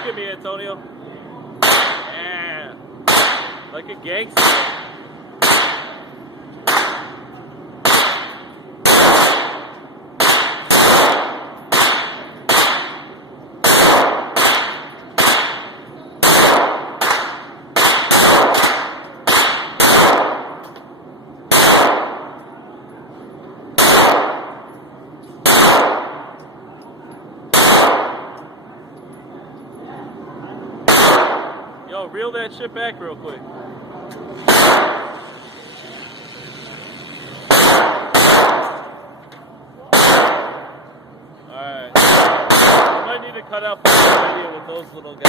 Look at me, Antonio. Yeah. Like a gangster. Yo, reel that shit back real quick. Alright. I might need to cut out the video with those little guys.